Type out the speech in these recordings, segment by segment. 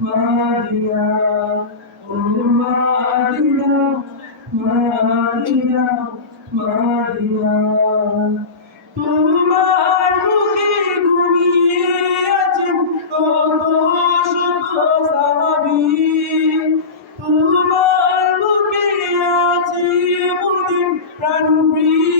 মাদিনা ও মাদিনা মাদিনা মাদিনা। তোমার বুকে ঘুমিয়ে আছেন কত শত সাহাবী তোমার বুকে আছে মোদের প্রাণপ্রিয় হাবিবি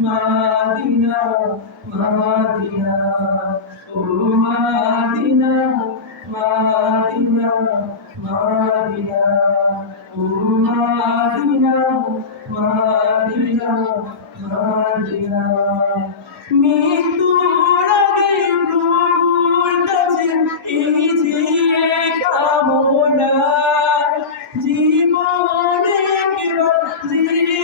মাদিনা মাদিনা ও মাদিনা মাদিনা মাদিনা ও মাদিনা মাদিনা মাদিনা। মৃত্যুর জীবনে কেবল যেতে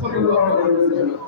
소리가